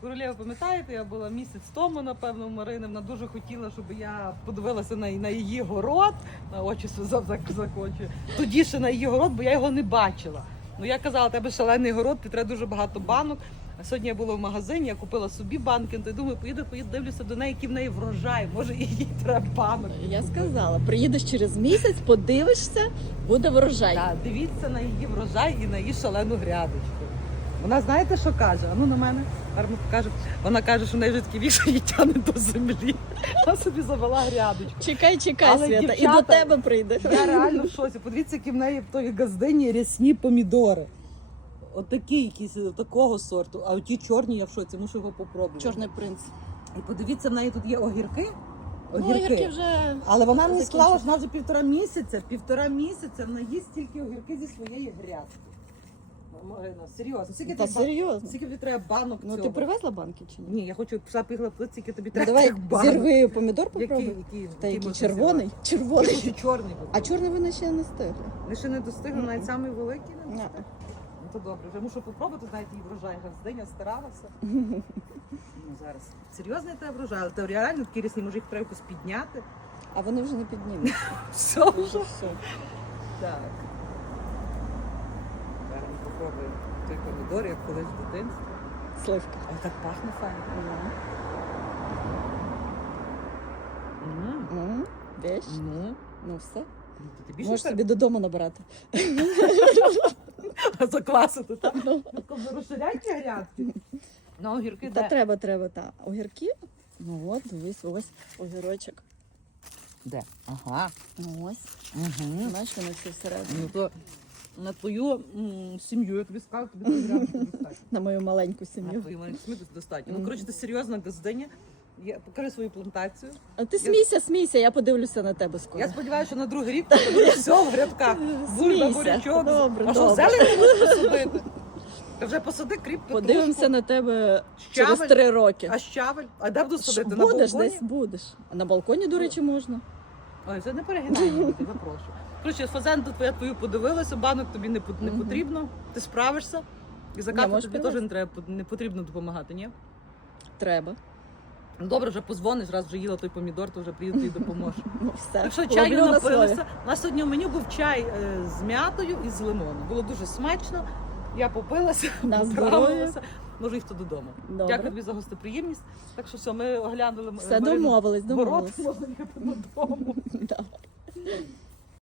Королева, пам'ятаєте, я була місяць тому, напевно, у Марини. Вона дуже хотіла, щоб я подивилася на, на її город, на очі сльоза зак- Тоді ще на її город, бо я його не бачила. Ну я казала, тебе шалений город, ти треба дуже багато банок. А сьогодні я була в магазині, я купила собі банки, то я думаю, поїду, поїду, дивлюся до неї, який в неї врожай. Може, їй треба банок. Я сказала, приїдеш через місяць, подивишся, буде врожай. Так, дивіться на її врожай і на її шалену грядочку. Вона знаєте, що каже? А ну на мене гарно покаже. Вона каже, що в неї вже такі віша її тягне до землі. Вона собі завела грядочку. Чекай, чекай, Але, Свята, і до тебе прийде. Я реально в шоці. Подивіться, які в неї в тої газдині рясні помідори. Отакі якісь такого сорту. А оті чорні я в шоці, мушу його попробувати. Чорний принц. І подивіться, в неї тут є огірки. Ну, огірки вже Але вона мені сказала, що вона вже півтора місяця, півтора місяця вона їсть тільки огірки зі своєї грядки. Марина, серйозно, скільки Та тобі ба- серйозно. скільки тобі треба банок Ну цього? ти привезла банки чи ні? Ні, я хочу пішла пігла плит, скільки тобі Ну, треба давай цих банок. зірви помідор Який, попробуй. який, Та який можна червоний? зірвати? Я Червоний. хочу чорний. А чорний вони ще не стигли. Ми ще не достигли, навіть самий великий не достигли. Ну то добре, вже мушу попробувати, знаєте, її врожай. Газдиня старалася. Ну зараз. Серйозний тебе врожай, але ти реально такі рісні, може їх треба якось підняти. А вони вже не піднімуть. Все вже. Все. Так. Зараз ми попробуємо той помідор, як колись в дитинстві. Сливка. Але так пахне файно. Бачиш? Ну, Ну все. ну, то ти більше Можеш собі додому набирати. заквасити, так? Ну. Тобто розширяйте грядки. На огірки Та де? треба, треба, та. Огірки. Ну от, дивись, ось огірочок. Де? Ага. Ну ось. Угу. Бачиш, вони всі всередині. Ну то на твою м, сім'ю, я тобі скажу, тобі достатньо. На мою маленьку На сім'ю. твою маленьку сім'ю достатньо. Ну, коротше, ти серйозна газдиня. Я покажи свою плантацію. А ти смійся, смійся, я подивлюся на тебе скоро. Я сподіваюся, що на другий рік ти буде все в грядках. Бульба, Смійся. бурячок. Добре, а що добре. зелень не можеш посадити? Та вже посади кріп, Подивимося на тебе Щавель. через три роки. А щавель? А де буду Що, садити? На будеш балконі? десь будеш. А на балконі, до речі, можна. Ой, це не перегинаємо, прошу. Коротше, фазенту твоя твою подивилася, банок тобі не, пот- не потрібно, ти справишся. І закату можеш тобі теж не треба не потрібно допомагати, ні? Треба. Ну добре, вже позвониш, раз вже їла той помідор, то вже приїду і допоможу. Ну все. Так що чаю Ловлю на своє. напилися. У нас сьогодні в меню був чай е, з м'ятою і з лимоном. Було дуже смачно. Я попилася, На поправилася. Можу їхати додому. Добре. Дякую тобі за гостеприємність. Так що все, ми оглянули Все домовились, домовились. можна їхати додому. Давай.